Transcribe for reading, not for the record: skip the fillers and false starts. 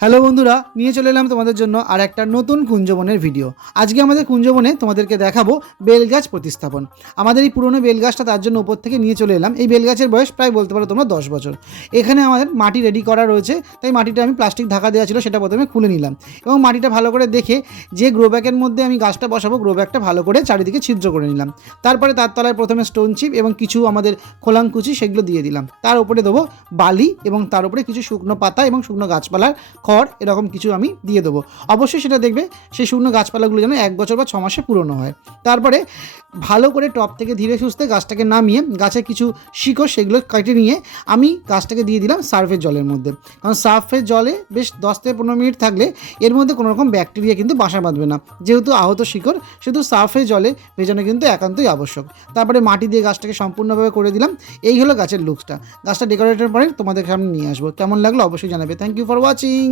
Hello বন্ধুরা, নিয়ে চলে এলাম তোমাদের জন্য আর একটা নতুন কুঞ্জবনের ভিডিও। আজকে আমাদের কুঞ্জবনে তোমাদেরকে দেখাবো বেলগাছ প্রতিস্থাপন। আমাদের এই পুরনো বেলগাছটা তার জন্য উপর থেকে নিয়ে চলে এলাম। এই বেলগাছের বয়স প্রায় বলতে পারো তোমরা 10 বছর। এখানে আমাদের মাটি রেডি করা রয়েছে, তাই মাটিটা আমি প্লাস্টিক ঢাকা দেওয়া ছিল সেটা প্রথমে খুলে নিলাম এবং মাটিটা ভালো করে দেখে যে গ্রো ব্যাগের মধ্যে আমি গাছটা বসাবো গ্রো ব্যাগটা ভালো করে চারিদিকে ছিদ্র করে নিলাম। তারপরে তার তলায় প্রথমে স্টোন চিপ এবং কিছু আমাদের খোলাঙ্কুচি সেগুলো দিয়ে দিলাম। তার উপরে দেবো বালি এবং তার উপরে কিছু শুকনো পাতা এবং শুকনো গাছপালার খড় এরকম কিছু আমি দিয়ে দেবো। অবশ্যই সেটা দেখবে সেই শুকনো গাছপালাগুলো যেন 1 বছর বা 6 মাসে পুরনো হয়। তারপরে ভালো করে টপ থেকে ধীরে সুস্থে গাছটাকে নামিয়ে গাছের কিছু শিকড় সেগুলো কেটে নিয়ে আমি গাছটাকে দিয়ে দিলাম সার্ফের জলের মধ্যে। কারণ সার্ফের জলে বেশ 10 থেকে 15 মিনিট থাকলে এর মধ্যে কোনো রকম ব্যাকটেরিয়া কিন্তু বাসা বাঁধবে না। যেহেতু আহত শিকড়, শুধু সার্ফের জলে ভেজানো কিন্তু একান্তই আবশ্যক। তারপরে মাটি দিয়ে গাছটাকে সম্পূর্ণভাবে করে দিলাম। এই হলো গাছের লুকসটা। গাছটা ডেকোরেটের পরে তোমাদের সামনে নিয়ে আসবো। কেমন লাগলো অবশ্যই জানাবে। Thank you for watching.